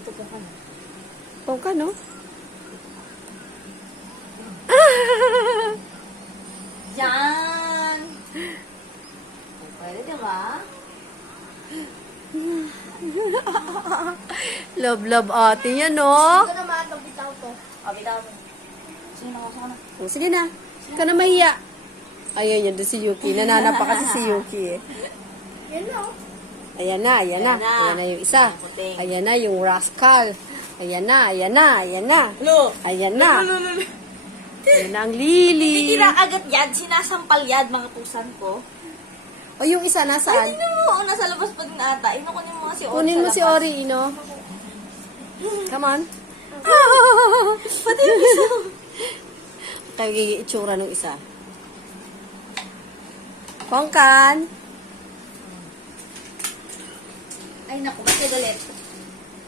Dito po ka na. Pongkan, no? Yan! Pwede, diba? Love ate yan, no? Ito naman, bitaw to. Bitaw to. Sige na, ako na. Oh, sige na. Ka na mahiya. Ayun, yun doon si Yuki. Nanana pa kasi si Yuki, eh. Yan na, oh. Ayan na, ayan na. Ayan na yung isa. Ayan na yung rascal. Ayan na, ayan na, ayan na. Lo! Ayan na. Ayan na ang lili. Hindi kinakagat yan, sinasampal yan, mga pusan ko. O yung isa, Ay, nasaan? hindi mo, nasa labas pa din ata. Inukunin mo nga si Ori Kunin sa mo si labas. Ori, Ino. Come on. Pati yung isa. Kayo itsura ng isa. Pongkan. Ay, naku, ba't galit?